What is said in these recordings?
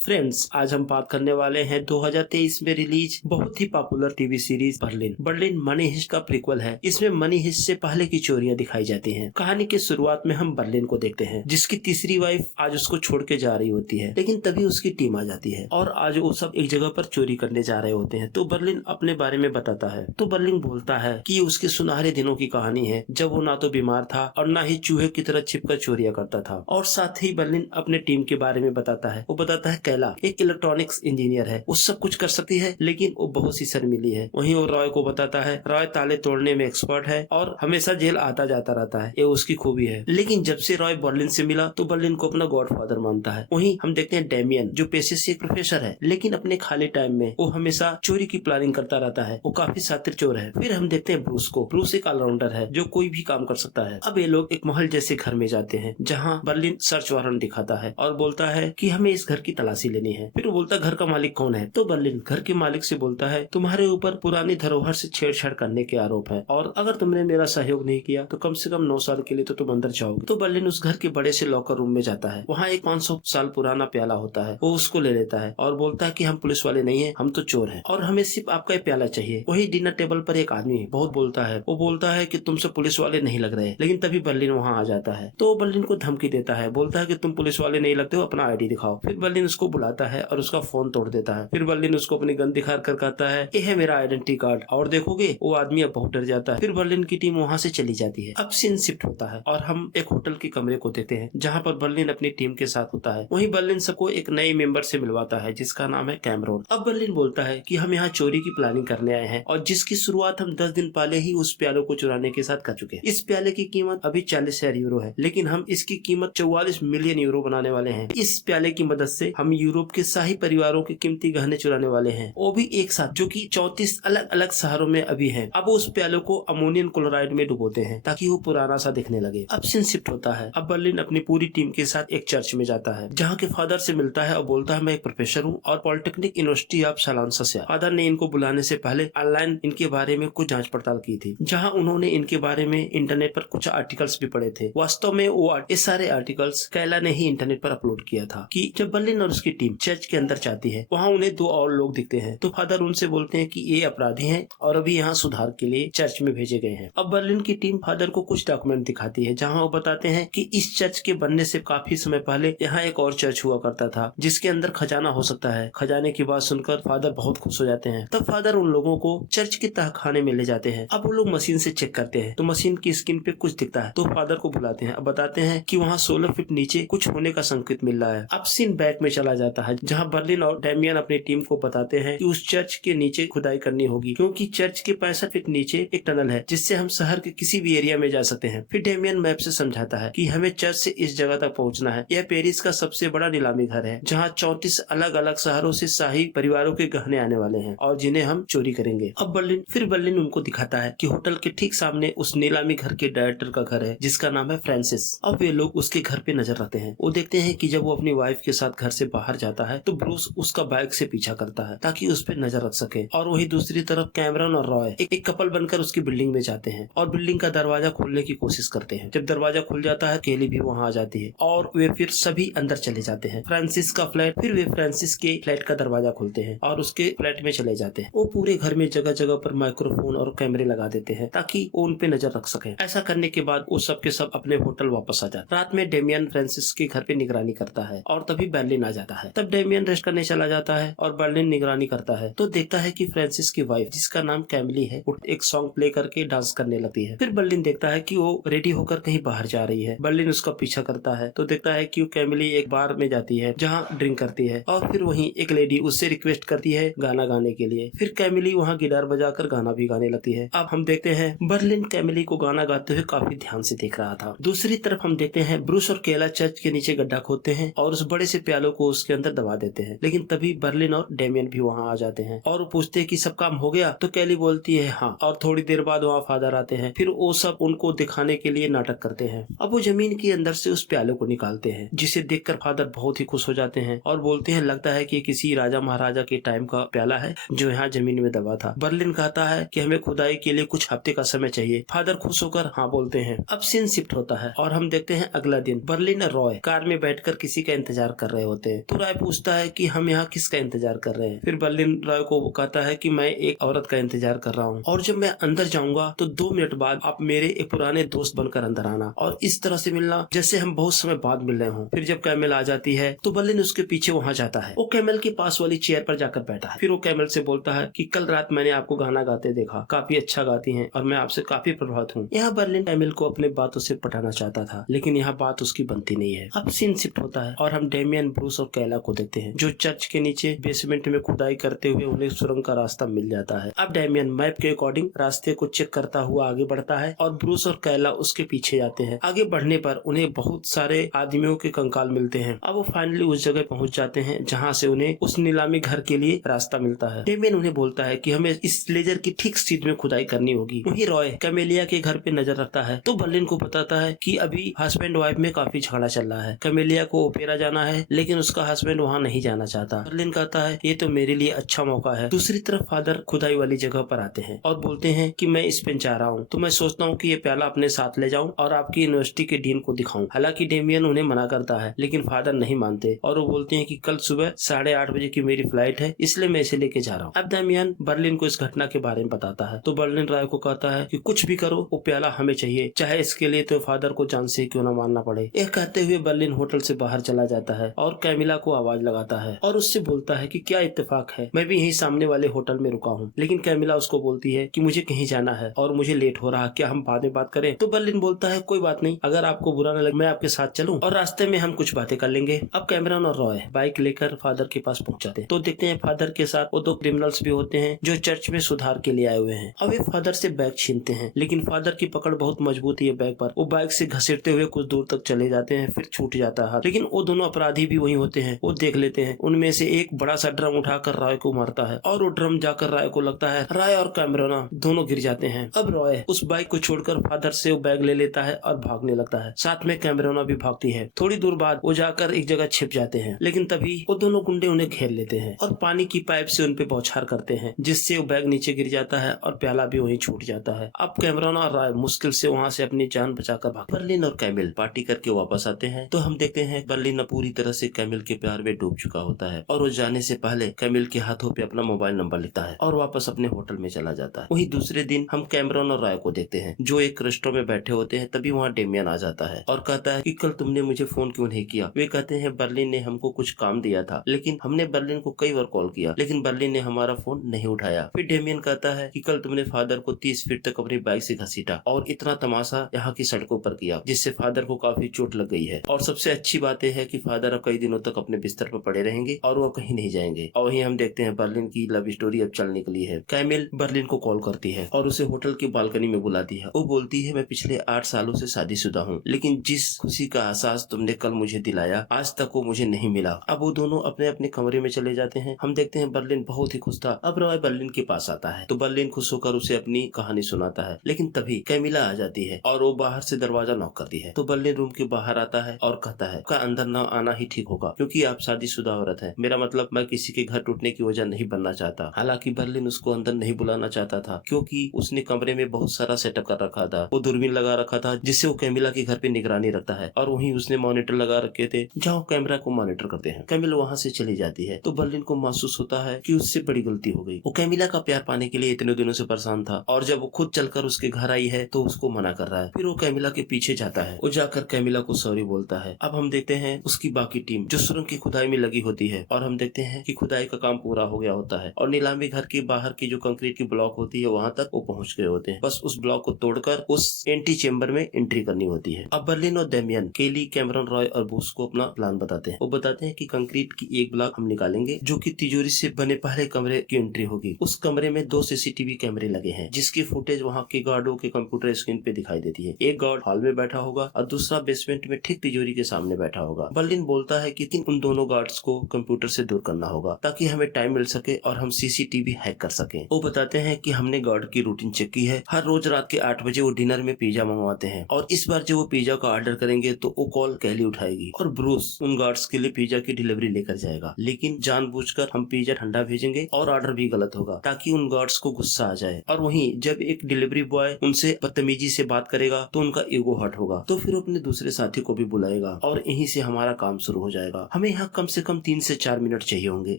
Friends, आज हम बात करने वाले हैं 2023 में रिलीज बहुत ही popular TV series Berlin. Berlin money heist का प्रीक्वल है। इसमें मनी हिस्ट से पहले की चोरियां दिखाई जाती हैं। कहानी की शुरुआत में हम बर्लिन को देखते हैं, जिसकी तीसरी वाइफ आज उसको छोड़ के जा रही होती है, लेकिन तभी उसकी टीम आ जाती है और आज वो सब एक जगह पर चोरी करने जा रहे होते हैं। तो बर्लिन अपने बारे में बताता है। तो बर्लिन बोलता है कि ये उसके सुनहरे दिनों की कहानी है, जब वो ना तो बीमार था और ना ही चूहे की तरह छिपकर चोरियां करता था। और साथ ही बर्लिन अपने टीम के बारे में बताता है। वो बताता है कैला एक इलेक्ट्रॉनिक्स इंजीनियर है, वो सब कुछ कर सकती है, लेकिन वो बहुत सी शर्मीली है। वहीं वो रॉय को बताता है, रॉय ताले तोड़ने में एक्सपर्ट है और हमेशा जेल आता जाता रहता है, ये उसकी खूबी है। लेकिन जब से रॉय बर्लिन से मिला तो बर्लिन को अपना गॉडफादर मानता है। वहीं हम देखते हैं डेमियन, जो पेशे से एक प्रोफेसर है, लेकिन अपने खाली टाइम में वो हमेशा चोरी की प्लानिंग करता रहता है। वो काफी शातिर चोर है। फिर हम देखते हैं ब्रूस को। ब्रूस एक ऑलराउंडर है जो कोई भी काम कर सकता है। अब ये लोग एक महल जैसे घर में जाते हैं, जहाँ बर्लिन सर्च वारंट दिखाता है और बोलता है कि हमें इस घर की तलाशी लेनी है। फिर वो बोलता है घर का मालिक कौन है। तो बर्लिन घर के मालिक से बोलता है, तुम्हारे ऊपर पुरानी धरोहर से छेड़छाड़ करने के आरोप है और अगर तुमने मेरा सहयोग नहीं किया तो कम से कम 9 साल के लिए तो तुम अंदर जाओगे। तो बर्लिन उस घर के बड़े से लॉकर रूम में जाता है। वहाँ एक 500 साल पुराना प्याला होता है। वो उसको ले लेता है और बोलता है कि हम पुलिस वाले नहीं है, हम तो चोर हैं और हमें सिर्फ आपका ये प्याला चाहिए। वही डिनर टेबल पर एक आदमी बहुत बोलता है। वो बोलता है कि तुमसे पुलिस वाले नहीं लग रहे, लेकिन तभी बर्लिन वहाँ आ जाता है। तो बर्लिन को धमकी देता है, बोलता है कि तुम पुलिस वाले नहीं लगते हो, अपना आईडी दिखाओ। फिर बर्लिन उसको बुलाता है और उसका फोन तोड़ देता है। फिर बर्लिन उसको अपनी गन दिखा कर कहता है, ये है मेरा आइडेंटिटी कार्ड और देखोगे। वो आदमी अब बहुत डर जाता है। फिर बर्लिन की टीम वहाँ से चली जाती है। अब सीन शिफ्ट होता है और हम एक होटल के कमरे को देखते हैं, जहाँ पर बर्लिन अपनी टीम के साथ होता है। वहीं बर्लिन सबको एक नए मेंबर से मिलवाता है, जिसका नाम है कैमरोन। अब बर्लिन बोलता है कि हम यहाँ चोरी की प्लानिंग करने आए हैं और जिसकी शुरुआत हम 10 दिन पहले ही उस प्यालों को चुराने के साथ कर चुके हैं। इस प्याले की कीमत अभी 40,000 यूरो है, लेकिन हम इसकी कीमत 44 मिलियन यूरो बनाने वाले हैं। इस प्याले की मदद से हम यूरोप के शाही परिवारों के कीमती गहने चुराने वाले हैं, वो भी एक साथ, जो कि 34 अलग अलग शहरों में अभी है। अब उस प्यालों को अमोनियम क्लोराइड में डुबोते हैं ताकि वो पुराना सा दिखने लगे। अब सीन शिफ्ट होता है। अब बर्लिन अपनी पूरी टीम के साथ एक चर्च में जाता है, जहाँ के फादर से मिलता है और बोलता है, मैं एक प्रोफेसर हूँ और पॉलिटेक्निक यूनिवर्सिटी ऑफ सालांसा से। फादर ने इनको बुलाने से पहले ऑनलाइन इनके बारे में कुछ जांच पड़ताल की थी, जहाँ उन्होंने इनके बारे में इंटरनेट पर कुछ आर्टिकल्स भी पढ़े थे। वास्तव में वो ये सारे आर्टिकल्स कैला ने ही इंटरनेट पर अपलोड किया था। कि जब बर्लिन और उसकी टीम चर्च के अंदर जाती है, वहाँ उन्हें 2 और लोग दिखते हैं। तो फादर उनसे बोलते हैं कि ये अपराधी हैं और अभी यहाँ सुधार के लिए चर्च में भेजे गए हैं। अब बर्लिन की टीम फादर को कुछ डॉक्यूमेंट दिखाती है, जहाँ वो बताते हैं कि इस चर्च के बनने से काफी समय पहले यहाँ एक और चर्च हुआ करता था, जिसके अंदर खजाना हो सकता है। खजाने की बात सुनकर फादर बहुत खुश हो जाते हैं। तब फादर उन लोगों को चर्च के तहखाने में ले जाते हैं। अब वो लोग मशीन से चेक करते हैं तो मशीन की स्क्रीन पे कुछ दिखता है। तो फादर को बुलाते हैं। अब बताते हैं कि वहाँ 16 फीट नीचे कुछ होने का संकेत मिल रहा है। अब सीन बैक में चला जाता है, जहाँ बर्लिन और डेमियन अपनी टीम को बताते हैं कि उस चर्च के नीचे खुदाई करनी होगी, क्योंकि चर्च के 65 फीट नीचे एक टनल है, जिससे हम शहर के किसी भी एरिया में जा सकते हैं। फिर डेमियन मैप से समझाता है कि हमें चर्च से इस जगह तक पहुंचना है। यह पेरिस का सबसे बड़ा नीलामी घर है, जहाँ 34 अलग अलग शहरों से शाही परिवारों के गहने आने वाले हैं और जिन्हें हम चोरी करेंगे। अब बर्लिन उनको दिखाता है कि होटल के ठीक सामने उस नीलामी घर के डायरेक्टर का घर है, जिसका नाम है फ्रांसिस। अब वे लोग उसके घर पे नजर रखते हैं। वो देखते हैं कि जब वो अपनी वाइफ के साथ घर से बाहर जाता है तो ब्रूस उसका बाइक से पीछा करता है ताकि उस पर नजर रख सके। और वही दूसरी तरफ कैमरन और रॉय एक कपल बनकर उसकी बिल्डिंग में जाते हैं और बिल्डिंग का दरवाजा खोलने की कोशिश करते हैं। जब दरवाजा खुल जाता है, केली भी वहाँ आ जाती है और वे फिर सभी अंदर चले जाते हैं। फ्रांसिस का फ्लैट, फिर वे फ्रांसिस के फ्लैट का दरवाजा खोलते हैं और उसके फ्लैट में चले जाते हैं। वो पूरे घर में जगह जगह पर माइक्रोफोन और कैमरे लगा देते हैं ताकि वो उन पे नजर रख सके। ऐसा करने के बाद वो सब के सब अपने होटल वापस आ जाते। रात में डेमियन फ्रांसिस के घर पे निगरानी करता है और तभी बर्लिन आ जाता है। तब डेमियन रेस्ट करने चला जाता है और बर्लिन निगरानी करता है। तो देखता है कि फ्रांसिस की वाइफ, जिसका नाम कैमिली है, एक सॉन्ग प्ले करके डांस करने लगती है। फिर बर्लिन देखता है कि वो रेडी होकर कहीं बाहर जा रही है। बर्लिन उसका पीछा करता है तो देखता है कि कैमिली एक बार में जाती है, जहाँ ड्रिंक करती है और फिर वहीं एक लेडी उससे रिक्वेस्ट करती है गाना गाने के लिए। फिर कैमिली वहाँ गिटार बजाकर गाना भी गाने लगती है। अब हम देखते हैं बर्लिन कैमिली को गाना गाते हुए काफी ध्यान से देख रहा था। दूसरी तरफ हम देखते हैं ब्रूस और केला चर्च के नीचे गड्ढा खोदते हैं और उस बड़े से प्यालों को उसके अंदर दबा देते हैं। लेकिन तभी बर्लिन और डेमियन भी वहाँ आ जाते हैं और पूछते हैं कि सब काम हो गया। तो कैली बोलती है हाँ, और थोड़ी देर बाद वहाँ फादर आते हैं। फिर वो सब उनको दिखाने के लिए नाटक करते हैं। अब वो जमीन के अंदर से उस प्याले को निकालते हैं, जिसे देखकर फादर बहुत ही खुश हो जाते हैं और बोलते हैं लगता है कि किसी राजा महाराजा के टाइम का प्याला है जो यहाँ जमीन में दबा था। बर्लिन कहता है कि हमें खुदाई के लिए कुछ हफ्ते का समय चाहिए। फादर खुश होकर हाँ बोलते हैं। अब सीन शिफ्ट होता है और हम देखते हैं अगला दिन बर्लिन और रॉय कार में बैठकर किसी का इंतजार कर रहे होते हैं। तो रॉय पूछता है कि हम यहाँ किसका इंतजार कर रहे हैं। फिर बर्लिन रॉय को कहता है कि मैं एक औरत का इंतजार कर रहा हूँ और जब मैं अंदर जाऊंगा तो 2 मिनट बाद आप मेरे एक पुराने दोस्त बनकर अंदर आना और इस तरह से मिलना जैसे हम बहुत समय बाद मिल रहे हो। फिर जब कैमिल आ जाती है तो बर्लिन उसके पीछे वहाँ जाता है। वो कैमिल के पास वाली चेयर पर जाकर बैठा है। फिर वो कैमिल से बोलता है कि कल रात मैंने आपको गाना गाते देखा, काफी अच्छा गाती हैं और मैं आपसे काफी प्रभावित हूँ। यहाँ बर्लिन कैमिल को अपने बातों से पटाना चाहता था, लेकिन यहाँ बात उसकी बनती नहीं है। अब सीन शिफ्ट होता है और हम डेमियन, ब्रूस और कैला को देखते हैं जो चर्च के नीचे बेसमेंट में खुदाई करते हुए उन्हें सुरंग का रास्ता मिल जाता है। अब डेमियन मैप के अकॉर्डिंग रास्ते को चेक करता हुआ आगे बढ़ता है और ब्रूस और कैला उसके पीछे जाते हैं। आगे बढ़ने पर उन्हें बहुत सारे आदमियों के कंकाल मिलते हैं। अब वो फाइनली उस जगह पहुंच जाते हैं जहां से उन्हें उस नीलामी घर के लिए रास्ता मिलता है। डेमियन उन्हें बोलता है कि हमें इस लेजर की ठीक सीध में खुदाई करनी होगी। वहीं रॉय कैमेलिया के घर पे नजर रखता है तो बर्लिन को बताता है कि अभी हस्बैंड वाइफ में काफी झगड़ा चल रहा है। कैमेलिया को ओपेरा जाना है लेकिन उसका हस्बैंड वहाँ नहीं जाना चाहता। बर्लिन कहता है ये तो मेरे लिए अच्छा मौका है। दूसरी तरफ फादर खुदाई वाली जगह पर आते हैं और बोलते हैं कि मैं इस पे जा रहा हूँ, तो मैं सोचता हूँ कि ये प्याला अपने साथ ले जाऊँ और आपकी यूनिवर्सिटी के डीन को दिखाऊं। हालांकि डेमियन उन्हें मना करता है लेकिन फादर नहीं मानते और वो बोलते हैं कि कल सुबह 8:30 बजे की मेरी फ्लाइट है, इसलिए मैं इसे लेके जा रहा हूँ। अब डेमियन बर्लिन को इस घटना के बारे में बताता है तो बर्लिन रॉय को कहता है कि कुछ भी करो वो प्याला हमें चाहिए, चाहे इसके लिए तो फादर को जान से क्यों न मारना पड़े। यह कहते हुए बर्लिन होटल से बाहर चला जाता है और कैमिला को आवाज लगाता है और उससे बोलता है कि क्या इत्तेफाक है, मैं भी यही सामने वाले होटल में रुका हूँ। लेकिन कैमिला उसको बोलती है कि मुझे कहीं जाना है और मुझे लेट हो रहा, क्या हम बाद में बात करें। तो बर्लिन बोलता है कोई बात नहीं, अगर आपको बुरा न लगे मैं आपके साथ चलूं और रास्ते में हम कुछ बातें कर लेंगे। अब कैमरन और रॉय बाइक लेकर फादर के पास पहुंच जाते हैं तो देखते हैं फादर के साथ वो 2 क्रिमिनल्स भी होते हैं जो चर्च में सुधार के लिए आए हुए हैं। अब वे फादर से बैग छीनते हैं लेकिन फादर की पकड़ बहुत मजबूत है बैग पर। वो बाइक से घसीटते हुए कुछ दूर तक चले जाते हैं, फिर छूट जाता है। लेकिन वो दोनों अपराधी भी वही होते हैं। वो देख लेते हैं, उनमें से एक बड़ा सा ड्रम उठाकर रॉय को मारता है और वो ड्रम जाकर रॉय को लगता है। रॉय और कैमरोना दोनों गिर जाते हैं। अब रॉय उस बाइक को छोड़कर फादर से वो बैग ले लेता है और भागने लगता है। साथ में कैमरोना भी भागती है। थोड़ी दूर बाद वो जाकर एक जगह छिप जाते हैं लेकिन तभी वो दोनों गुंडे उन्हें घेर लेते हैं और पानी की पाइप से उन पे बौछार करते हैं जिससे वो बैग नीचे गिर जाता है और प्याला भी वहीं छूट जाता है। अब कैमरोना और रॉय मुश्किल से वहाँ से अपनी जान बचाकर भाग। बर्लिन और कैमिल पार्टी करके वापस आते हैं तो हम देखते हैं बर्लिन पूरी तरह से कैमिल के प्यार में डूब चुका होता है और वो जाने से पहले कैमिल के हाथों पे अपना मोबाइल नंबर लिखता है और वापस अपने होटल में चला जाता है। वहीं दूसरे दिन हम कैमरन और रॉय को देखते हैं जो एक रेस्टोरेंट में बैठे होते हैं। तभी वहाँ डेमियन आ जाता है और कहता है कि कल तुमने मुझे फोन क्यों नहीं किया। वे कहते हैं बर्लिन ने हमको कुछ काम दिया था लेकिन हमने बर्लिन को कई बार कॉल किया लेकिन बर्लिन ने हमारा फोन नहीं उठाया। फिर डेमियन कहता है कि कल तुमने फादर को 30 फीट तक अपनी बाइक से घसीटा और इतना तमाशा यहाँ की सड़कों पर किया जिससे फादर को काफी चोट लग गई है और सबसे अच्छी बात है कि फादर अब कई दिनों तक अपने बिस्तर पर पड़े रहेंगे और वो कहीं नहीं जाएंगे। और वहीं हम देखते हैं बर्लिन की लव स्टोरी अब चलने के लिए है। कैमिल बर्लिन को कॉल करती है और उसे होटल की बालकनी में बुलाती है। वो बोलती है मैं पिछले 8 सालों से शादीशुदा हूँ लेकिन जिस खुशी का एहसास तुमने कल मुझे दिलाया आज तक वो मुझे नहीं मिला। अब वो दोनों अपने अपने कमरे में चले जाते हैं। हम देखते हैं बर्लिन बहुत ही खुश था। अब रॉय बर्लिन के पास आता है तो बर्लिन खुश होकर उसे अपनी कहानी सुनाता है लेकिन तभी कैमिला आ जाती है और वो बाहर से दरवाजा नॉक करती है तो बर्लिन रूम के बाहर आता है और कहता है का अंदर न आना ही ठीक होगा क्योंकि आप शादीशुदा औरत है। मेरा मतलब मैं किसी के घर टूटने की वजह नहीं बनना चाहता। हालांकि बर्लिन उसको अंदर नहीं बुलाना चाहता था क्योंकि उसने कमरे में बहुत सारा सेटअप कर रखा था। वो दूरबीन लगा रखा था जिससे वो कैमिला के घर पे निगरानी रखता है और वहीं उसने मॉनिटर लगा रखे थे जहाँ कैमरा को मॉनिटर करते हैं। कैमिला वहाँ से चली जाती है तो बर्लिन को महसूस होता है कि उससे बड़ी गलती हो गई। वो कैमिला का प्यार पाने के लिए इतने दिनों से परेशान था और जब वो खुद चलकर उसके घर आई है तो उसको मना कर रहा है। फिर वो कैमिला के पीछे जाता है। वो जाकर कैमिला को सॉरी बोलता है। अब हम देखते हैं उसकी बाकी टीम जो सुरंग की खुदाई में लगी होती है और हम देखते हैं कि खुदाई का काम पूरा हो गया होता है और नीलामी घर के बाहर की जो कंक्रीट की ब्लॉक होती है वहाँ तक वो पहुँच गए होते हैं। बस उस ब्लॉक को तोड़कर उस एंटी चेम्बर में एंट्री करनी होती है। अब बर्लिन और डेमियन केली, कैमरन, रॉय और बूस को अपना प्लान बताते हैं। वो बताते हैं कि कंक्रीट की एक ब्लॉक हम निकालेंगे जो कि तिजोरी से बने पहले कमरे की एंट्री होगी। उस कमरे में 2 सीसीटीवी कैमरे लगे हैं जिसकी फुटेज वहाँ के गार्डों के कंप्यूटर स्क्रीन पे दिखाई देती है। एक गार्ड हॉल में बैठा होगा और दूसरा बेसमेंट में ठीक तिजोरी के सामने बैठा होगा। बर्लिन बोलता है कि उन दोनों गार्ड्स को कंप्यूटर से दूर करना होगा ताकि हमें टाइम मिल सके और हम सीसीटीवी हैक कर सके। वो बताते हैं कि हमने गार्ड की रूटीन चेक की है। हर रोज रात के 8 बजे वो डिनर में पिज्जा मंगवाते हैं और इस बार जब वो पिज्जा का ऑर्डर करेंगे तो वो कॉल कैली उठाएगी और ब्रूस उन गार्ड्स के लिए पिज्जा की डिलीवरी लेकर जाएगा। लेकिन जानबूझकर हम पिज्जा ठंडा भेजेंगे और ऑर्डर भी गलत होगा ताकि उन गार्ड्स को गुस्सा आ जाए। और वहीं जब एक डिलीवरी बॉय उनसे बदतमीजी से बात करेगा तो उनका ईगो हर्ट होगा तो फिर अपने दूसरे साथी को भी बुलाएगा और यहीं से हमारा काम शुरू हो जाएगा। हम हमें यहाँ कम से कम 3 से 4 मिनट चाहिए होंगे,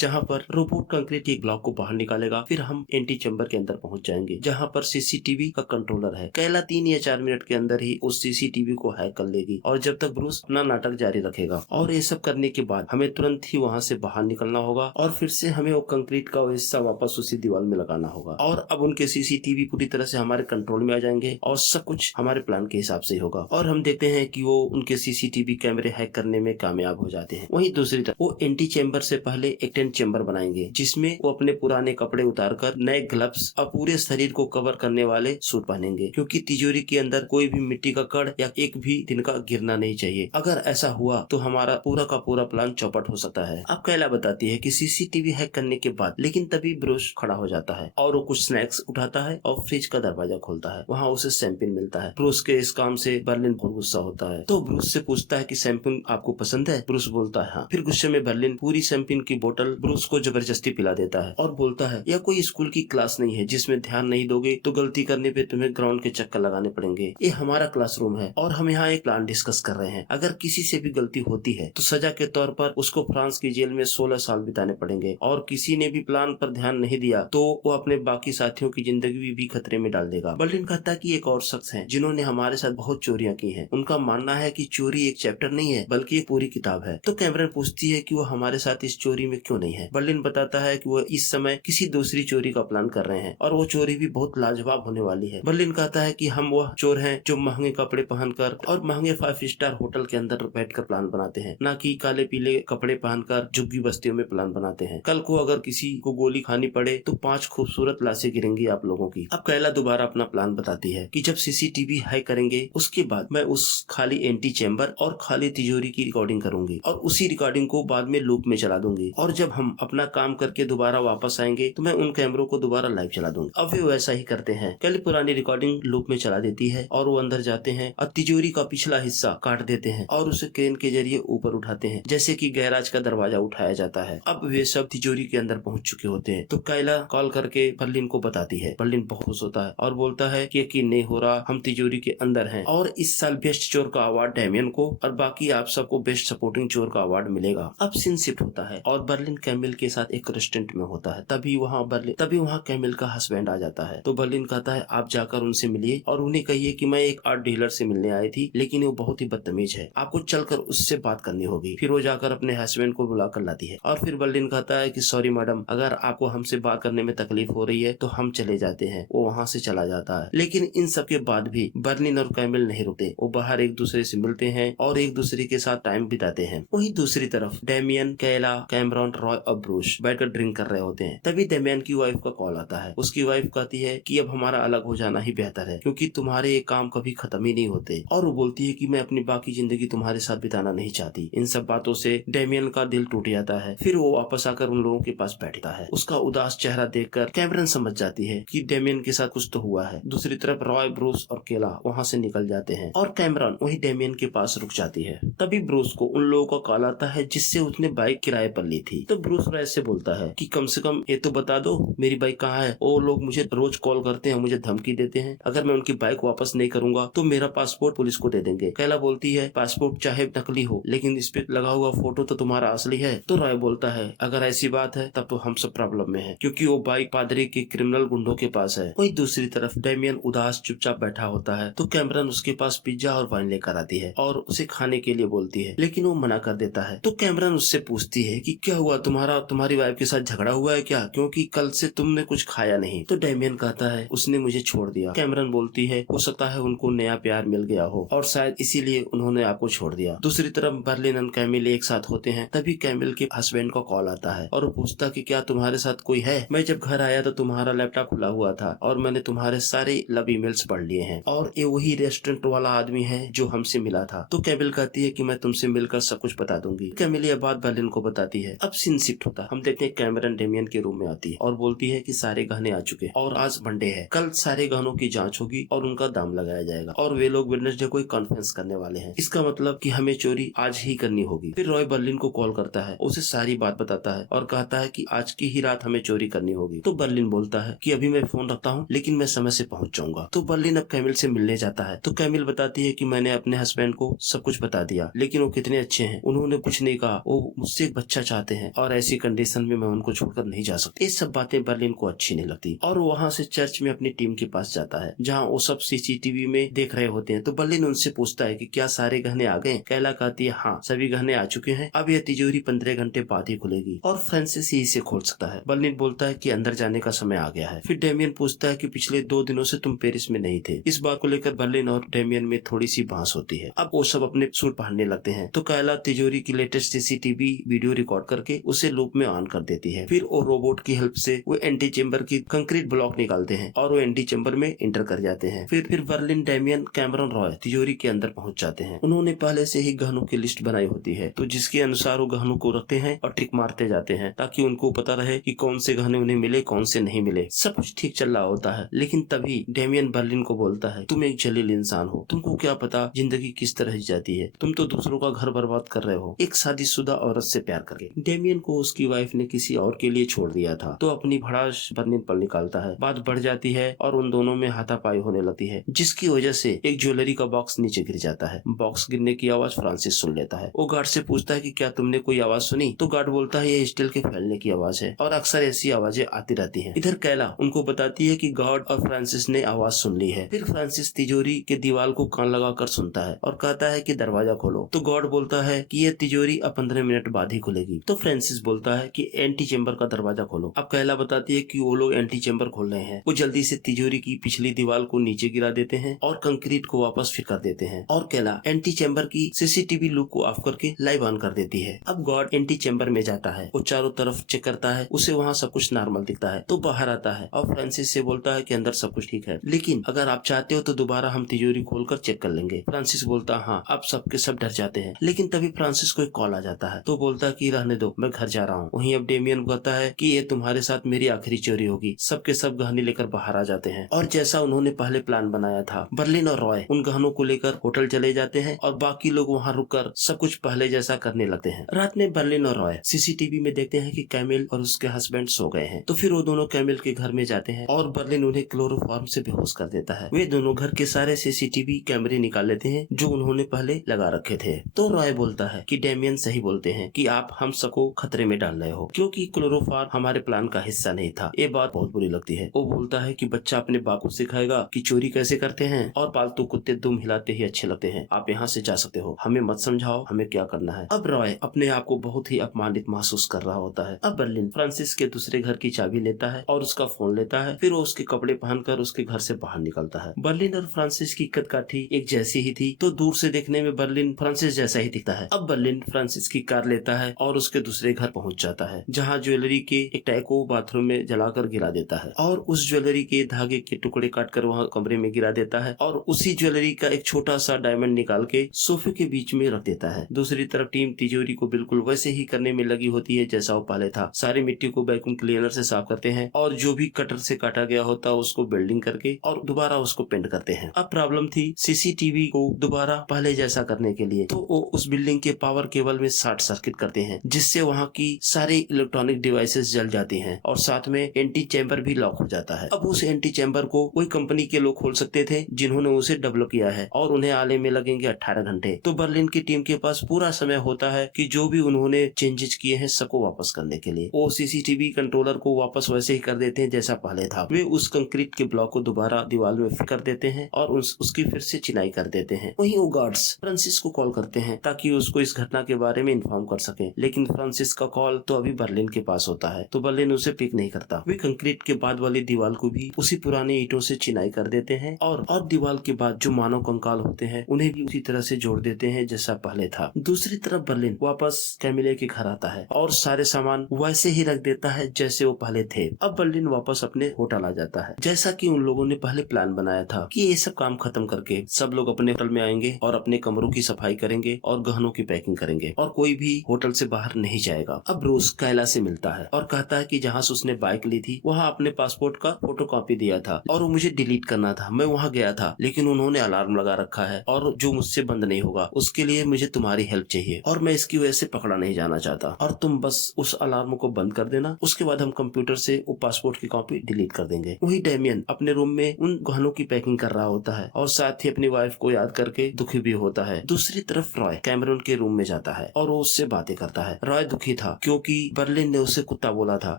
जहाँ पर रोबोट कंक्रीट के एक ब्लॉक को बाहर निकालेगा। फिर हम एंटी चैम्बर के अंदर पहुंच जाएंगे, जहाँ पर सीसीटीवी का कंट्रोलर है। कैला 3 या 4 मिनट के अंदर ही उस सीसीटीवी को हैक कर लेगी और जब तक ब्रूस अपना नाटक जारी रखेगा। और ये सब करने के बाद हमें तुरंत ही वहाँ से बाहर निकलना होगा और फिर से हमें वो कंक्रीट का हिस्सा वापस उसी दीवार में लगाना होगा। और अब उनके सीसीटीवी पूरी तरह से हमारे कंट्रोल में आ जाएंगे और सब कुछ हमारे प्लान के हिसाब से ही होगा। और हम देखते हैं कि वो उनके सीसीटीवी कैमरे हैक करने में कामयाब हो जाते हैं। वहीं दूसरी तरफ वो एंटी चैम्बर से पहले एक टेंट चैम्बर बनाएंगे, जिसमें वो अपने पुराने कपड़े उतारकर नए ग्लव्स और पूरे शरीर को कवर करने वाले सूट पहनेंगे, क्योंकि तिजोरी के अंदर कोई भी मिट्टी का कण या एक भी तिनका गिरना नहीं चाहिए। अगर ऐसा हुआ तो हमारा पूरा का पूरा प्लान चौपट हो सकता है। अब कैला बताती है कि सीसीटीवी हैक करने के बाद लेकिन तभी ब्रूस खड़ा हो जाता है और वो कुछ स्नैक्स उठाता है और फ्रिज का दरवाजा खोलता है। वहाँ उसे शैंपेन मिलता है। ब्रूस के इस काम से बर्लिन बहुत गुस्सा होता है, तो ब्रूस से पूछता है कि शैंपेन आपको पसंद है। ब्रूस बोलता है हाँ। फिर गुस्से में बर्लिन पूरी शैंपेन की बोतल ब्रूस को जबरदस्ती पिला देता है और बोलता है यह कोई स्कूल की क्लास नहीं है जिसमें ध्यान नहीं दोगे तो गलती करने पे तुम्हें ग्राउंड के चक्कर लगाने पड़ेंगे। ये हमारा क्लासरूम है और हम यहाँ एक प्लान डिस्कस कर रहे हैं। अगर किसी से भी गलती होती है तो सजा के तौर पर उसको फ्रांस की जेल में 16 साल बिताने पड़ेंगे, और किसी ने भी प्लान पर ध्यान नहीं दिया तो वो अपने बाकी साथियों की जिंदगी भी खतरे में डाल देगा। बर्लिन कहता है कि एक और शख्स है जिन्होंने हमारे साथ बहुत चोरियां की हैं। उनका मानना है कि चोरी एक चैप्टर नहीं है बल्कि एक पूरी किताब है। तो कैमरन पूछती है कि वो हमारे साथ इस चोरी में क्यों नहीं है। बर्लिन बताता है कि वो इस समय किसी दूसरी चोरी का प्लान कर रहे हैं और वो चोरी भी बहुत लाजवाब होने वाली है। बर्लिन कहता है कि हम वह चोर हैं जो महंगे कपड़े पहनकर और महंगे 5 स्टार होटल के अंदर बैठकर प्लान बनाते हैं, न कि काले पीले कपड़े पहनकर झुग्गी बस्तियों में प्लान बनाते हैं। कल को अगर किसी को गोली खानी पड़े तो 5 खूबसूरत लाशें गिरेंगी आप लोगों की। अब कैला दोबारा अपना प्लान बताती है कि जब सीसीटीवी हैक करेंगे उसके बाद मैं उस खाली एंटी चैम्बर और खाली तिजोरी की रिकॉर्डिंग करूंगी और उसी रिकॉर्डिंग को बाद में लूप में चला दूंगी, और जब हम अपना काम करके दोबारा वापस आएंगे तो मैं उन कैमरों को दोबारा लाइव चला दूंगी। अब वे वैसा ही करते हैं। कैली पुरानी रिकॉर्डिंग लूप में चला देती है और वो अंदर जाते हैं और तिजोरी का पिछला हिस्सा काट देते हैं और उसे क्रेन के जरिए ऊपर उठाते हैं, जैसे कि गैराज का दरवाजा उठाया जाता है। अब वे सब तिजोरी के अंदर पहुंच चुके होते हैं। तो कैला कॉल करके बर्लिन को बताती है। बर्लिन बहुत खुश होता है और बोलता है कि यकीन नहीं हो रहा, हम तिजोरी के अंदर हैं और इस साल बेस्ट चोर का अवार्ड डैमियन को और बाकी आप सबको बेस्ट सपोर्टिंग चोर का अवार्ड मिलेगा। अब सीन शिफ्ट होता है और बर्लिन कैमिल के साथ एक रेस्टोरेंट में होता है। तभी वहाँ कैमिल का हस्बैंड आ जाता है। तो बर्लिन कहता है आप जाकर उनसे मिलिए और उन्हें कहिए कि मैं एक आर्ट डीलर से मिलने आई थी, लेकिन वो बहुत ही बदतमीज है, आपको चलकर उससे बात करनी होगी। फिर वो जाकर अपने हस्बैंड को बुला कर लाती है और फिर बर्लिन कहता है कि सॉरी मैडम, अगर आपको हमसे बात करने में तकलीफ हो रही है तो हम चले जाते हैं। वो वहाँ से चला जाता है। लेकिन इन सब के बाद भी बर्लिन और कैमिल नहीं रुकते। वो बाहर एक दूसरे से मिलते हैं और एक दूसरे के साथ टाइम बिताते हैं। वहीं दूसरी तरफ डेमियन, कैला, कैमरॉन, रॉय और ब्रूस बैठकर ड्रिंक कर रहे होते हैं। तभी डेमियन की वाइफ का कॉल आता है। उसकी वाइफ कहती है कि अब हमारा अलग हो जाना ही बेहतर है, क्योंकि तुम्हारे ये काम कभी खत्म ही नहीं होते। और वो बोलती है कि मैं अपनी बाकी जिंदगी तुम्हारे साथ बिताना नहीं चाहती। इन सब बातों से डेमियन का दिल टूट जाता है। फिर वो वापस आकर उन लोगों के पास बैठता है। उसका उदास चेहरा देखकर कैमरन समझ जाती है कि डेमियन के साथ कुछ तो हुआ है। दूसरी तरफ रॉय, ब्रूस और केला वहाँ से निकल जाते हैं और कैमरन वही डेमियन के पास रुक जाती है। तभी ब्रूस को उन लोगों का कॉल आता है जिससे उसने बाइक किराए पर ली थी। तो ब्रूस रॉय से बोलता है कि कम से कम ये तो बता दो मेरी बाइक कहाँ है। वो लोग मुझे रोज कॉल करते हैं, मुझे धमकी देते हैं, अगर मैं उनकी बाइक वापस नहीं करूंगा तो मेरा पासपोर्ट पुलिस को दे देंगे। कैला बोलती है पासपोर्ट चाहे नकली हो लेकिन इस पे लगा हुआ फोटो तो तुम्हारा असली है। तो रॉय बोलता है अगर ऐसी बात है तब तो हम सब प्रॉब्लम में हैं, क्योंकि वो बाइक पादरी के क्रिमिनल गुंडों के पास है। वहीं दूसरी तरफ डेमियन उदास चुपचाप बैठा होता है। तो कैमरन उसके पास पिज्जा और वाइन लेकर आती है और उसे खाने के लिए बोलती है, लेकिन वो मना कर देता है। तो कैमरन उससे पूछती है कि क्या हुआ, तुम्हारी वाइफ के साथ झगड़ा हुआ है क्या, क्योंकि कल से तुमने कुछ खाया नहीं। तो डेमियन कहता है उसने मुझे छोड़ दिया। कैमरन बोलती है हो सकता है उनको नया प्यार मिल गया हो और शायद इसीलिए उन्होंने आपको छोड़ दिया। दूसरी तरफ बर्लिन और कैमिल एक साथ होते हैं। तभी कैमिल के हस्बैंड का कॉल आता है और वो पूछता कि क्या तुम्हारे साथ कोई है। मैं जब घर आया तो तुम्हारा लैपटॉप खुला हुआ था और मैंने तुम्हारे सारे लव ईमेल्स पढ़ लिए हैं और ये वही रेस्टोरेंट वाला आदमी है जो हमसे मिला था। तो कैमिल कहती है कि मैं तुमसे मिलकर सब कुछ बता दूंगी। कैमिल ये बात बर्लिन को बताती है। अब सीन शिफ्ट होता है। हम देखते हैं कैमरन डेमियन के रूम में आती है और बोलती है कि सारे गहने आ चुके हैं और आज मंडे है, कल सारे गहनों की जांच होगी और उनका दाम लगाया जाएगा और वे लोग वेडनेसडे को कॉन्फ्रेंस करने वाले हैं। इसका मतलब कि हमें चोरी आज ही करनी होगी। फिर रॉय बर्लिन को कॉल करता है, उसे सारी बात बताता है और कहता है कि आज की ही रात हमें चोरी करनी होगी। तो बर्लिन बोलता है कि अभी मैं फोन रखता हूँ लेकिन मैं समय से पहुंच जाऊंगा। तो बर्लिन अब कैमिल से मिलने जाता है। तो कैमिल बताती है कि मैंने अपने हस्बैंड को सब कुछ बता दिया, लेकिन वो कितने अच्छे हैं, उन्होंने कुछ नहीं कहा, वो मुझसे एक बच्चा चाहते हैं और ऐसी कंडीशन में मैं उनको छोड़कर नहीं जा सकती। ये सब बातें बर्लिन को अच्छी नहीं लगती और वहाँ से चर्च में अपनी टीम के पास जाता है जहाँ वो सब सीसीटीवी में देख रहे होते हैं। तो बर्लिन उनसे पूछता है कि क्या सारे गहने आ गए? कैला कहती है हाँ, सभी गहने आ चुके हैं, अब यह तिजोरी 15 घंटे बाद ही खुलेगी और फ्रांसिस ही इसे खोल सकता है। बर्लिन बोलता है कि अंदर जाने का समय आ गया है। फिर डेमियन पूछता है कि पिछले 2 दिनों से तुम पेरिस में नहीं थे। इस बात को लेकर बर्लिन और डेमियन में थोड़ी सी बहस होती है। अब वो सब अपने सूट पहनने लगते हैं तो कैला तिजोरी की लेटेस्ट सीसीटीवी वीडियो रिकॉर्ड करके उसे लूप में ऑन कर देती है। फिर वो रोबोट की हेल्प से वो एंटी चेम्बर की कंक्रीट ब्लॉक निकालते हैं और वो एंटी चेम्बर में इंटर कर जाते हैं। फिर बर्लिन, डेमियन, कैमरन, रॉय तिजोरी के अंदर पहुंच जाते हैं। उन्होंने पहले से ही गहनों की लिस्ट बनाई होती है तो जिसके अनुसार वो गहनों को रखते हैं और ट्रिक मारते जाते हैं ताकि उनको पता रहे कि कौन से गहने उन्हें मिले, कौन से नहीं मिले। सब कुछ ठीक चल रहा होता है लेकिन तभी डेमियन बर्लिन को बोलता है तुम एक जलील इंसान हो, तुमको क्या पता जिंदगी किस तरह जी जाती है, तुम तो दूसरों का घर बर्बाद कर रहे हो एक शादीशुदा औरत से प्यार करके। डेमियन को उसकी वाइफ ने किसी और के लिए छोड़ दिया था तो अपनी भड़ास बर्लिन पर निकालता है। बात बढ़ जाती है और उन दोनों में हाथापाई होने लगती है जिसकी वजह से एक ज्वेलरी का बॉक्स नीचे गिर जाता है। बॉक्स गिरने की आवाज फ्रांसिस सुन लेता है। वो गार्ड से पूछता है कि क्या तुमने कोई आवाज सुनी? तो गार्ड बोलता है ये स्टील के फैलने की आवाज है और अक्सर ऐसी आवाजें आती रहती हैं। इधर कैला उनको बताती है कि गार्ड और फ्रांसिस ने आवाज सुन ली है। फिर फ्रांसिस तिजोरी के दीवार को कान लगाकर सुनता है और कहता है कि दरवाजा खोलो। तो गार्ड बोलता है कि ये तिजोरी अब 15 मिनट बाद ही खुलेगी। तो फ्रांसिस बोलता है कि एंटी चेम्बर का दरवाजा खोलो। अब कैला बताती है कि वो लोग एंटी चेम्बर खोल रहे हैं। वो जल्दी से तिजोरी की पिछली दीवार को नीचे गिरा देते हैं और कंक्रीट को वापस फिट कर देते हैं और कैला एंटी चेम्बर की सीसीटीवी लूप को ऑफ करके लाइव ऑन कर देती है। अब गॉड एंटी चेम्बर में जाता है, वो चारों तरफ चेक करता है, उसे वहाँ सब कुछ नॉर्मल दिखता है तो बाहर आता है और फ्रांसिस से बोलता है कि अंदर सब कुछ ठीक है लेकिन अगर आप चाहते हो तो दोबारा हम तिजोरी खोलकर चेक कर लेंगे। फ्रांसिस बोलता हाँ। अब सबके सब डर जाते हैं लेकिन तभी फ्रांसिस को एक कॉल आ जाता है तो बोलता है कि रहने दो, मैं घर जा रहा हूँ। वहीं अब डेमियन कहता है कि ये तुम्हारे साथ मेरी आखिरी चोरी होगी। सबके सब गहने लेकर बाहर आ जाते हैं और जैसा उन्होंने पहले प्लान बनाया था बर्लिन और रॉय उन गहनों को लेकर होटल चले जाते हैं और बाकी लोग वहाँ रुककर सब कुछ पहले जैसा करने लगते हैं। रात में बर्लिन और रॉय सीसीटीवी में देखते हैं कि कैमिल और उसके हस्बैंड सो गए हैं तो फिर वो दोनों कैमिल के घर में जाते हैं और बर्लिन उन्हें क्लोरोफॉर्म से बेहोश कर देता है। वे दोनों घर के सारे सीसीटीवी कैमरे निकाल लेते हैं जो उन्होंने पहले लगा रखे थे। तो रॉय बोलता है कि डेमियन सही बोलते हैं कि आप हम सबको खतरे में डाल रहे हो क्योंकि क्लोरोफॉर्म हमारे प्लान का हिस्सा नहीं था। ये बात बहुत बुरी लगती है। वो बोलता है कि बच्चा अपने बाप को सिखाएगा कि चोरी कैसे करते हैं और पालतू कुत्ते दुम हिलाते ही अच्छे लगते हैं। आप यहाँ से जा सकते हो, हमें मत समझाओ हमें क्या करना है। अब रॉय अपने आप को बहुत ही अपमानित महसूस कर रहा होता है। अब बर्लिन फ्रांसिस के दूसरे घर की चाबी लेता है और उसका फोन लेता है। फिर वो उसके कपड़े पहनकर उसके घर से बाहर निकलता है। बर्लिन और फ्रांसिस की कदकाठी एक जैसी ही थी तो दूर से देखने में बर्लिन फ्रांसिस जैसा ही दिखता है। अब बर्लिन फ्रांसिस की कार लेता है और उसके दूसरे घर पहुंच जाता है जहाँ ज्वेलरी के एक टैग को बाथरूम में जलाकर गिरा देता है और उस ज्वेलरी के धागे के टुकड़े काटकर वहाँ कमरे में गिरा देता है और उसी ज्वेलरी का एक छोटा सा डायमंड निकाल के सोफे के बीच में रख देता है। दूसरी तरफ टीम तिजोरी को बिल्कुल वैसे ही करने में लगी होती है जैसा वो पहले था। सारी मिट्टी को वैक्यूम क्लीनर से साफ करते हैं और जो भी कटर से काटा गया होता है उसको वेल्डिंग करके और दोबारा उसको पेंट करते हैं। अब प्रॉब्लम थी सीसीटीवी को दोबारा पहले जैसा करने के लिए तो वो उस बिल्डिंग के पावर केबल में शॉर्ट सर्किट करते हैं जिससे वहाँ की सारी इलेक्ट्रॉनिक डिवाइसेस जल जाती हैं और साथ में एंटी चैम्बर भी लॉक हो जाता है। अब उस एंटी चैम्बर को कोई कंपनी के लोग खोल सकते थे जिन्होंने उसे डेवलप किया है और उन्हें आने में लगेंगे 18 घंटे। तो बर्लिन की टीम के पास पूरा समय होता है कि जो भी उन्होंने चेंजेस किए हैं सबको वापस करने के लिए। वो सीसीटीवी कंट्रोलर को वापस वैसे ही कर देते हैं जैसा पहले था। वे उस कंक्रीट के ब्लॉक को दोबारा दीवार में फिट कर देते हैं और उसकी फिर से चिनाई कर देते हैं। वहीं वो गार्ड्स फ्रांसिस को कॉल करते हैं ताकि उसको इस घटना के बारे में इन्फॉर्म कर सके लेकिन फ्रांसिस का कॉल तो अभी बर्लिन के पास होता है तो बर्लिन उसे पिक नहीं करता। वे कंक्रीट के बाद वाली दीवार को भी उसी पुराने ईंटों से चिनाई कर देते हैं और दीवार के बाद जो मानव कंकाल होते हैं उन्हें भी उसी तरह से जोड़ देते हैं जैसा पहले था। दूसरी तरफ बर्लिन वापस कैमिले के घर आता है और सारे सामान वैसे ही रख देता है जैसे वो पहले थे। अब बर्लिन वापस अपने होटल आ जाता है जैसा कि उन लोगों ने पहले प्लान बनाया था कि ये सब काम खत्म करके सब लोग अपने होटल में आएंगे और अपने कमरों की सफाई करेंगे और गहनों की पैकिंग करेंगे और कोई भी होटल से बाहर नहीं जाएगा। अब ब्रूस कैला से मिलता है और कहता है कि जहाँ से उसने बाइक ली थी वहाँ अपने पासपोर्ट का फोटोकॉपी दिया था और वो मुझे डिलीट करना था। मैं वहाँ गया था लेकिन उन्होंने अलार्म लगा रखा है और जो मुझसे बंद नहीं होगा उसके लिए मुझे तुम्हारी हेल्प चाहिए और मैं इसकी वजह से पकड़ा नहीं जाना चाहता और तुम बस उस अलार्म को बंद कर देना। उसके बाद हम कंप्यूटर से वो पासपोर्ट की कॉपी डिलीट कर देंगे। वही डेमियन अपने रूम में उन गहनों की पैकिंग कर रहा होता है और साथ ही अपनी वाइफ को याद करके दुखी भी होता है। दूसरी तरफ रॉय कैमरून के रूम में जाता है और वो उससे बातें करता है। रॉय दुखी था क्योंकि बर्लिन ने उसे कुत्ता बोला था।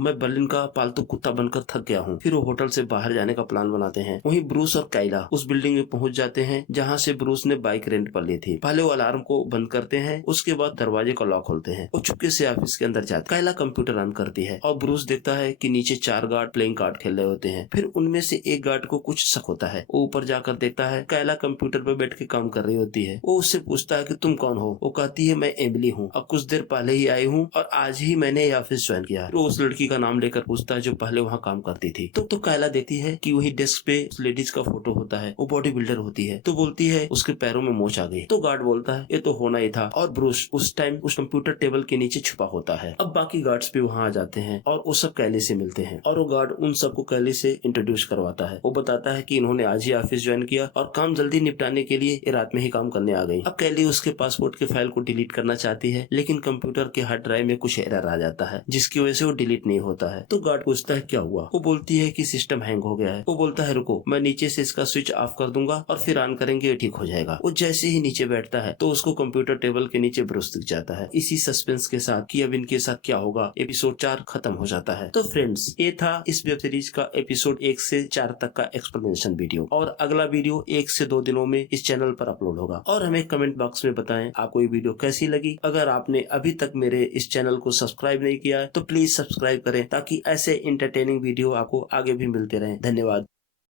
मैं बर्लिन का पालतू कुत्ता बनकर थक गया हूँ। फिर वो होटल से बाहर जाने का प्लान बनाते हैं। वहीं ब्रूस और काइला उस बिल्डिंग में पहुंच जाते हैं जहाँ से ब्रूस ने बाइक रेंट पर ली थी। पहले वो अलार्म को बंद करते हैं, उसके बाद दरवाजे का लॉक खोलते हैं। वो चुपके से ऑफिस के अंदर जाते। काइला कंप्यूटर ऑन करती है और ब्रूस देखता है कि नीचे 4 गार्ड प्लेइंग कार्ड खेल रहे होते हैं। फिर उनमें से एक गार्ड को कुछ शक होता है। वो ऊपर जाकर देखता है काइला कंप्यूटर पर बैठ के काम कर रही होती है। वो उससे पूछता है कि तुम कौन हो। वो कहती है मैं एमिली हूँ, अब कुछ देर पहले ही आई हूँ और आज ही मैंने ये ऑफिस ज्वाइन किया। वो उस लड़की का नाम लेकर पूछता है जो पहले वहाँ काम करती थी। तो काइला देखती है कि वही डेस्क पे उस लेडीज का फोटो होता है। वो बॉडी बिल्डर होती है। तो बोलती है उसके पैरों में मोच आ गई। तो गार्ड बोलता है ये तो होना ही था और ब्रूस उस टाइम उस कंप्यूटर टेबल के नीचे छुपा होता है। अब बाकी गार्ड्स भी वहाँ आ जाते हैं और वो सब कैली से मिलते हैं और वो गार्ड उन सबको कैली से इंट्रोड्यूस करवाता है। वो बताता है कि इन्होंने आज ही ऑफिस ज्वाइन किया और काम जल्दी निपटाने के लिए ये रात में ही काम करने आ गई। अब कैली उसके पासपोर्ट के फाइल को डिलीट करना चाहती है लेकिन कंप्यूटर के हार्ड ड्राइव में कुछ एरर आ जाता है जिसकी वजह से वो डिलीट नहीं होता है। तो गार्ड पूछता है क्या हुआ। वो बोलती है कि सिस्टम हैंग हो गया है। वो बोलता है रुको मैं नीचे से इसका स्विच ऑफ कर दूंगा और फिर ऑन करेंगे ये ठीक हो जाएगा। वो जैसे ही नीचे बैठता है तो उसको कंप्यूटर टेबल के नीचे ब्रूस दिख जाता है। इसी सस्पेंस के साथ कि अब इनके साथ क्या होगा एपिसोड 4 खत्म हो जाता है। तो फ्रेंड्स ये था इस वेब सीरीज का एपिसोड 1 से 4 तक का एक्सप्लेनेशन वीडियो और अगला वीडियो 1 से 2 दिनों में इस चैनल पर अपलोड होगा। और हमें कमेंट बॉक्स में बताएं आपको ये वीडियो कैसी लगी। अगर आपने अभी तक मेरे इस चैनल को सब्सक्राइब नहीं किया है तो प्लीज सब्सक्राइब करें ताकि ऐसे एंटरटेनिंग वीडियो आपको आगे भी मिलते रहें। धन्यवाद।